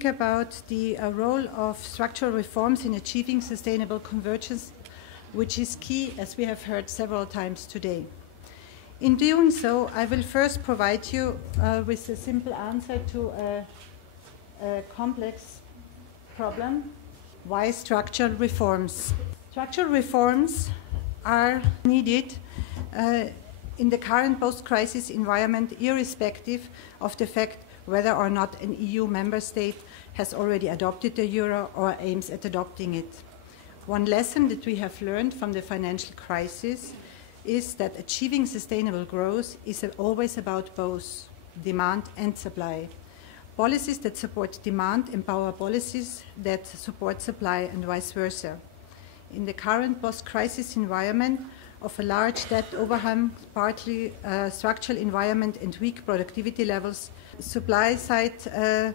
speak about the role of structural reforms in achieving sustainable convergence, which is key, as we have heard several times today. In doing so, I will first provide you with a simple answer to a complex problem. Why structural reforms? Structural reforms are needed in the current post-crisis environment, irrespective of the fact whether or not an EU member state has already adopted the euro or aims at adopting it. One lesson that we have learned from the financial crisis is that achieving sustainable growth is always about both demand and supply. Policies that support demand empower policies that support supply and vice versa. In the current post-crisis environment of a large debt overhang, partly structural environment and weak productivity levels, supply-side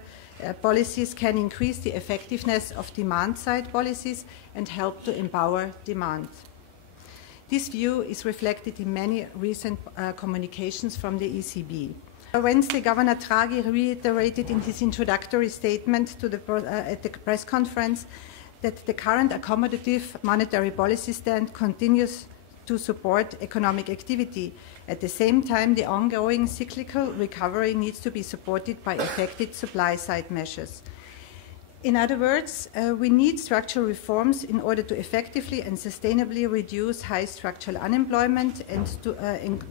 policies can increase the effectiveness of demand-side policies and help to empower demand. This view is reflected in many recent communications from the ECB. Wednesday, Governor Draghi reiterated in his introductory statement to at the press conference that the current accommodative monetary policy stand continues to support economic activity. At the same time, the ongoing cyclical recovery needs to be supported by effective supply-side measures. In other words, we need structural reforms in order to effectively and sustainably reduce high structural unemployment and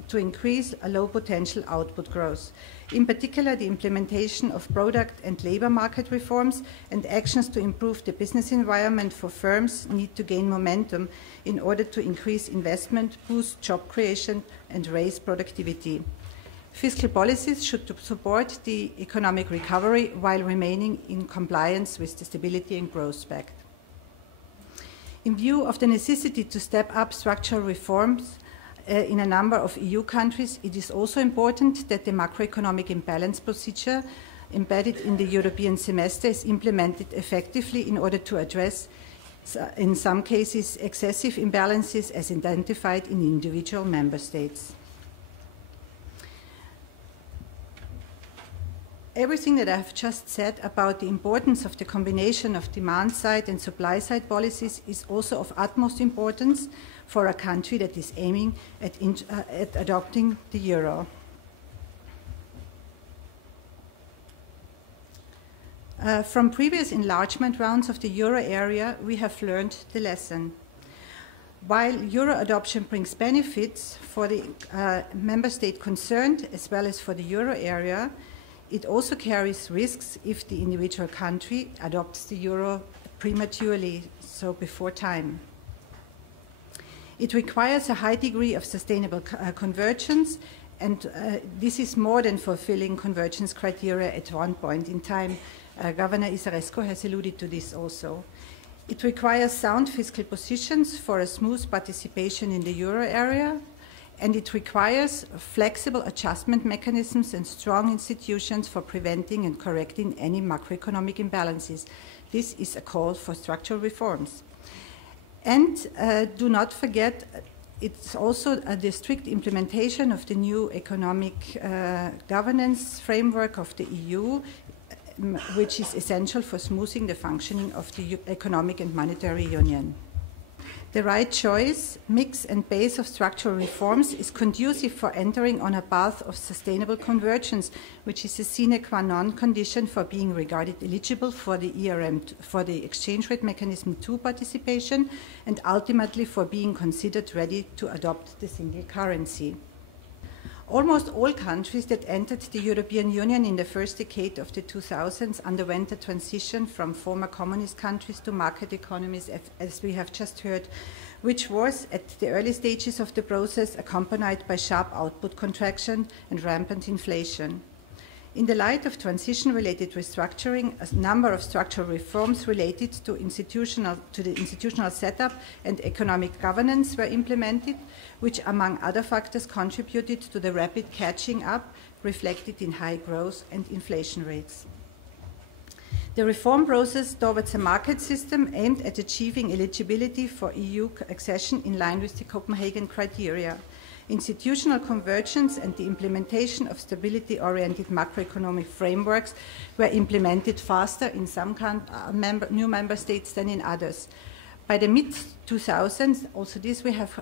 to increase a low potential output growth. In particular, the implementation of product and labor market reforms and actions to improve the business environment for firms need to gain momentum in order to increase investment, boost job creation, and raise productivity. Fiscal policies should support the economic recovery while remaining in compliance with the Stability and Growth Pact. In view of the necessity to step up structural reforms in a number of EU countries, it is also important that the macroeconomic imbalance procedure embedded in the European semester is implemented effectively in order to address, in some cases, excessive imbalances as identified in individual member states. Everything that I have just said about the importance of the combination of demand-side and supply-side policies is also of utmost importance for a country that is aiming at adopting the euro. From previous enlargement rounds of the euro area, we have learned the lesson. While euro adoption brings benefits for the member state concerned, as well as for the euro area, it also carries risks if the individual country adopts the euro prematurely, so before time. It requires a high degree of sustainable convergence, and this is more than fulfilling convergence criteria at one point in time. Governor Isarescu has alluded to this also. It requires sound fiscal positions for a smooth participation in the euro area, and it requires flexible adjustment mechanisms and strong institutions for preventing and correcting any macroeconomic imbalances. This is a call for structural reforms. And do not forget, it's also the strict implementation of the new economic governance framework of the EU, which is essential for smoothing the functioning of the economic and monetary union. The right choice, mix and base of structural reforms is conducive for entering on a path of sustainable convergence, which is a sine qua non condition for being regarded eligible for the ERM, for the exchange rate mechanism 2 participation, and ultimately for being considered ready to adopt the single currency. Almost all countries that entered the European Union in the first decade of the 2000s underwent a transition from former communist countries to market economies, as we have just heard, which was, at the early stages of the process, accompanied by sharp output contraction and rampant inflation. In the light of transition-related restructuring, a number of structural reforms related to the institutional setup and economic governance were implemented, which, among other factors, contributed to the rapid catching up reflected in high growth and inflation rates. The reform process towards a market system aimed at achieving eligibility for EU accession in line with the Copenhagen criteria. Institutional convergence and the implementation of stability-oriented macroeconomic frameworks were implemented faster in some new member states than in others. By the mid-2000s, also this we have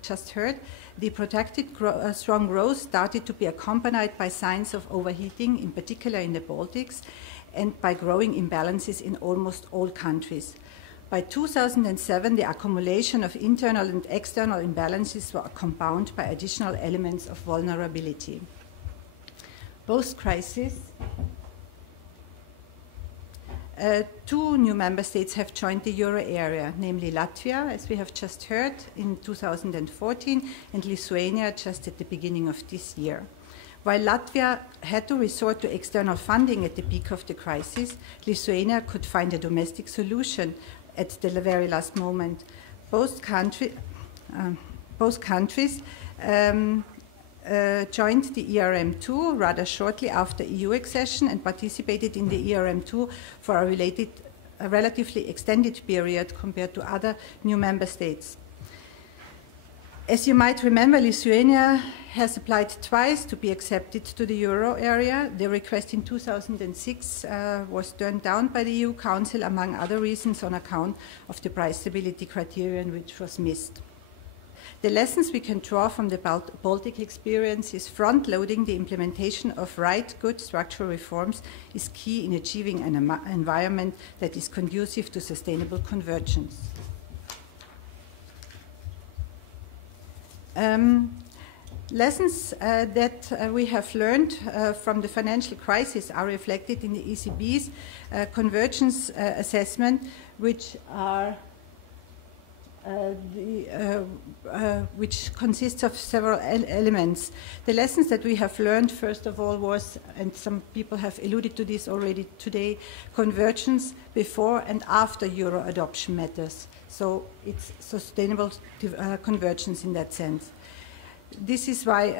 just heard, the protected strong growth started to be accompanied by signs of overheating, in particular in the Baltics, and by growing imbalances in almost all countries. By 2007, the accumulation of internal and external imbalances were compounded by additional elements of vulnerability. Post-crisis, two new member states have joined the euro area, namely Latvia, as we have just heard, in 2014, and Lithuania just at the beginning of this year. While Latvia had to resort to external funding at the peak of the crisis, Lithuania could find a domestic solution at the very last moment. Both countries joined the ERM2 rather shortly after EU accession and participated in the ERM2 for a relatively extended period compared to other new member states. As you might remember, Lithuania has applied twice to be accepted to the euro area. The request in 2006 was turned down by the EU Council, among other reasons, on account of the price stability criterion, which was missed. The lessons we can draw from the Baltic experience is front-loading the implementation of good structural reforms is key in achieving an environment that is conducive to sustainable convergence. Lessons that we have learned from the financial crisis are reflected in the ECB's convergence assessment, which consists of several elements. The lessons that we have learned, first of all, was, and some people have alluded to this already today, convergence before and after euro adoption matters. So it's sustainable convergence in that sense. This is why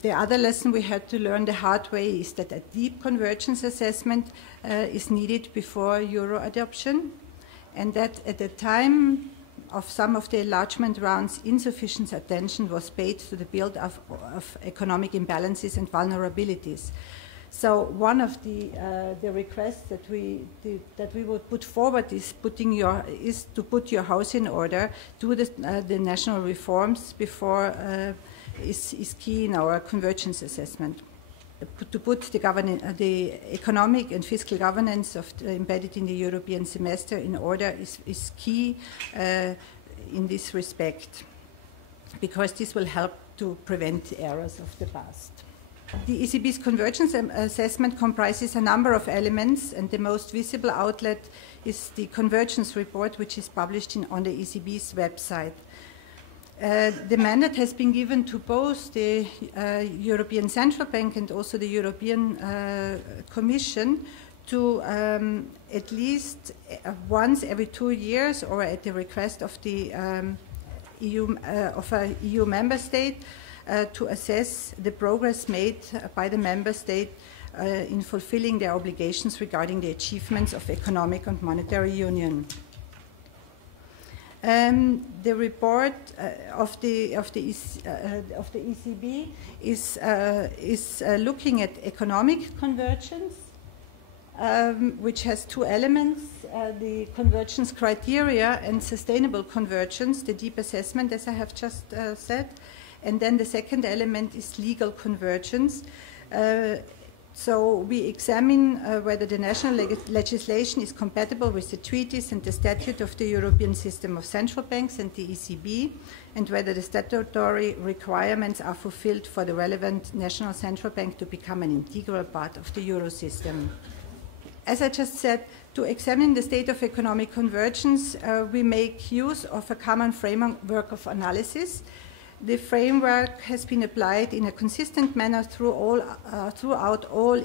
the other lesson we had to learn the hard way is that a deep convergence assessment is needed before euro adoption, and that at the time of some of the enlargement rounds, insufficient attention was paid to the build-up of economic imbalances and vulnerabilities. So one of the requests that we would put forward is to put your house in order, do the national reforms before is key in our convergence assessment. To put the economic and fiscal governance embedded in the European semester in order is key in this respect, because this will help to prevent errors of the past. The ECB's convergence assessment comprises a number of elements, and the most visible outlet is the convergence report, which is published on the ECB's website. The mandate has been given to both the European Central Bank and also the European Commission to at least once every 2 years, or at the request of the EU member state, to assess the progress made by the member state in fulfilling their obligations regarding the achievements of economic and monetary union. The report of the ECB is looking at economic convergence, which has two elements, the convergence criteria and sustainable convergence, the deep assessment, as I have just said. And then the second element is legal convergence. So we examine whether the national legislation is compatible with the treaties and the statute of the European System of Central Banks and the ECB, and whether the statutory requirements are fulfilled for the relevant national central bank to become an integral part of the euro system. As I just said, to examine the state of economic convergence, we make use of a common framework of analysis. The framework has been applied in a consistent manner throughout all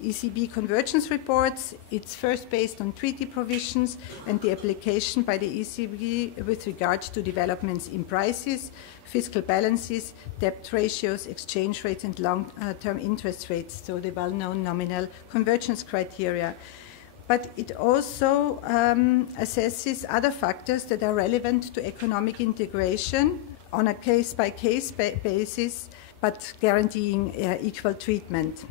ECB convergence reports. It's first based on treaty provisions and the application by the ECB with regard to developments in prices, fiscal balances, debt ratios, exchange rates, and long-term interest rates, so the well-known nominal convergence criteria. But it also assesses other factors that are relevant to economic integration, on a case-by-case basis, but guaranteeing equal treatment.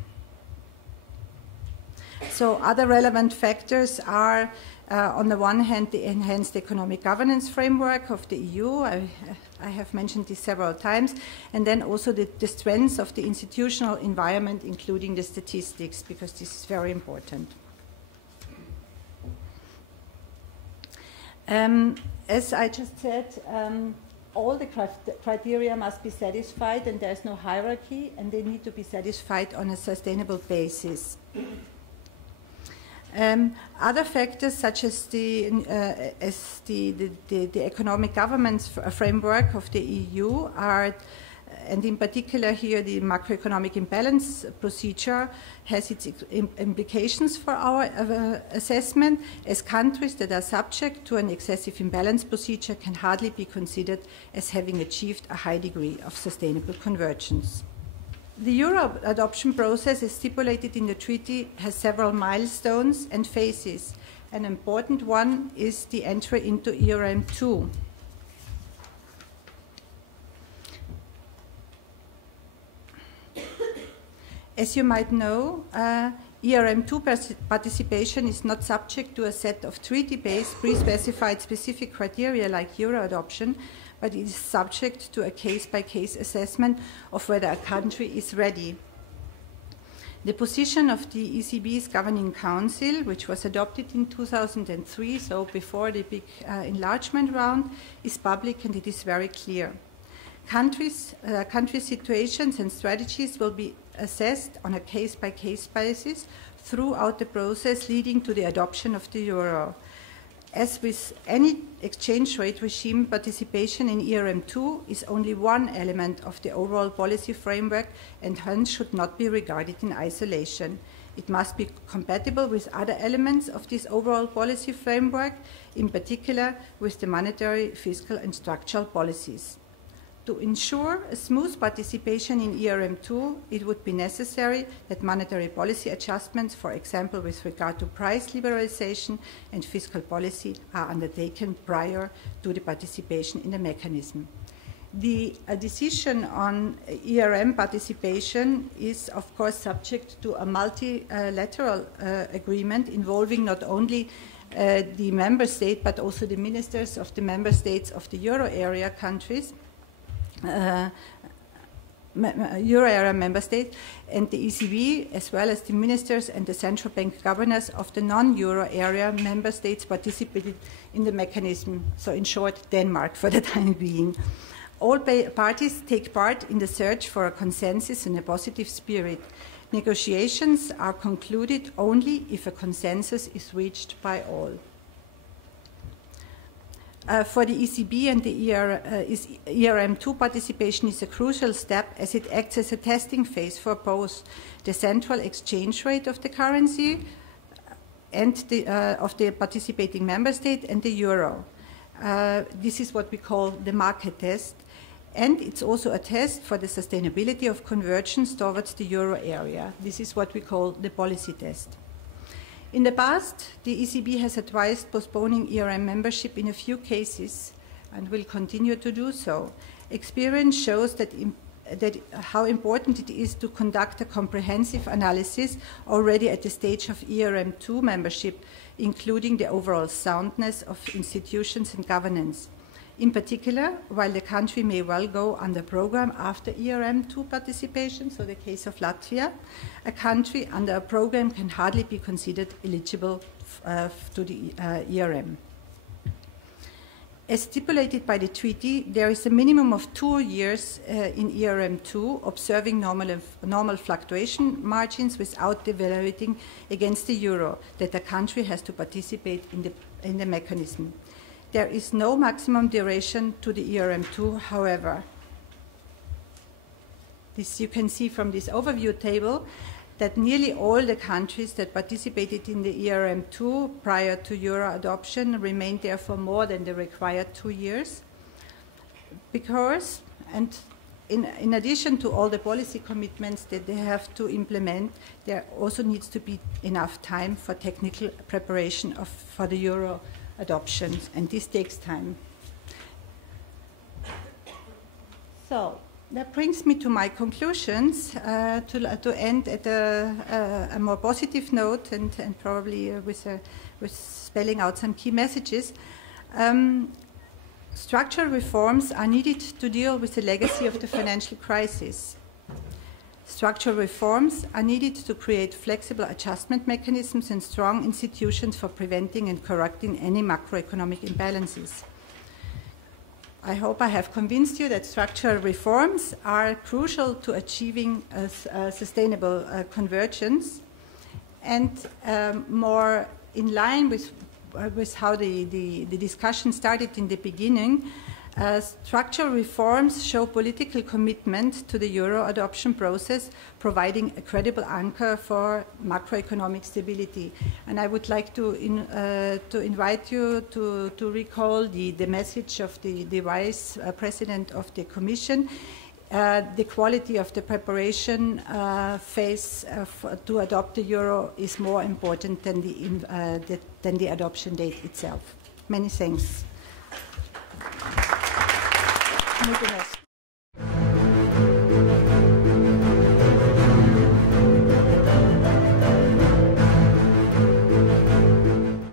So other relevant factors are, on the one hand, the enhanced economic governance framework of the EU. I have mentioned this several times. And then also the strengths of the institutional environment, including the statistics, because this is very important. As I just said, all the criteria must be satisfied, and there is no hierarchy, and they need to be satisfied on a sustainable basis. Other factors, such as the economic governance framework of the EU, are, and in particular here the macroeconomic imbalance procedure has its implications for our assessment, as countries that are subject to an excessive imbalance procedure can hardly be considered as having achieved a high degree of sustainable convergence. The euro adoption process, as stipulated in the treaty, has several milestones and phases. An important one is the entry into ERM2. As you might know, ERM2 participation is not subject to a set of treaty-based, pre-specified specific criteria like euro adoption, but it is subject to a case-by-case assessment of whether a country is ready. The position of the ECB's Governing Council, which was adopted in 2003, so before the big enlargement round, is public and it is very clear. Country situations and strategies will be assessed on a case-by-case basis throughout the process leading to the adoption of the euro. As with any exchange rate regime, participation in ERM2 is only one element of the overall policy framework and hence should not be regarded in isolation. It must be compatible with other elements of this overall policy framework, in particular with the monetary, fiscal and structural policies. To ensure a smooth participation in ERM2, it would be necessary that monetary policy adjustments, for example with regard to price liberalization and fiscal policy, are undertaken prior to the participation in the mechanism. The decision on ERM participation is, of course, subject to a multilateral agreement involving not only the member state, but also the ministers of the member states of the euro area countries, euro area member states, and the ECB, as well as the ministers and the central bank governors of the non-euro area member states participated in the mechanism. So in short, Denmark for the time being. All parties take part in the search for a consensus in a positive spirit. Negotiations are concluded only if a consensus is reached by all. For the ECB and the ERM2 participation is a crucial step as it acts as a testing phase for both the central exchange rate of the currency and of the participating member state and the euro. This is what we call the market test, and it's also a test for the sustainability of convergence towards the euro area. This is what we call the policy test. In the past, the ECB has advised postponing ERM membership in a few cases and will continue to do so. Experience shows that how important it is to conduct a comprehensive analysis already at the stage of ERM2 membership, including the overall soundness of institutions and governance. In particular, while the country may well go under program after ERM2 participation, so the case of Latvia, a country under a program can hardly be considered eligible to the ERM. As stipulated by the treaty, there is a minimum of 2 years in ERM2 observing normal fluctuation margins without devaluating against the euro that a country has to participate in the mechanism. There is no maximum duration to the ERM2, however. This you can see from this overview table that nearly all the countries that participated in the ERM2 prior to euro adoption remained there for more than the required 2 years. Because, and in addition to all the policy commitments that they have to implement, there also needs to be enough time for technical preparation for the euro adoption, and this takes time. So that brings me to my conclusions, to end at a more positive note and probably with spelling out some key messages. Structural reforms are needed to deal with the legacy of the financial crisis. Structural reforms are needed to create flexible adjustment mechanisms and strong institutions for preventing and correcting any macroeconomic imbalances. I hope I have convinced you that structural reforms are crucial to achieving a sustainable convergence, and more in line with how the discussion started in the beginning. Structural reforms show political commitment to the euro adoption process, providing a credible anchor for macroeconomic stability. And I would like to invite you to recall the message of the Vice President of the Commission. The quality of the preparation phase to adopt the euro is more important than the adoption date itself. Many thanks. Mulțumesc.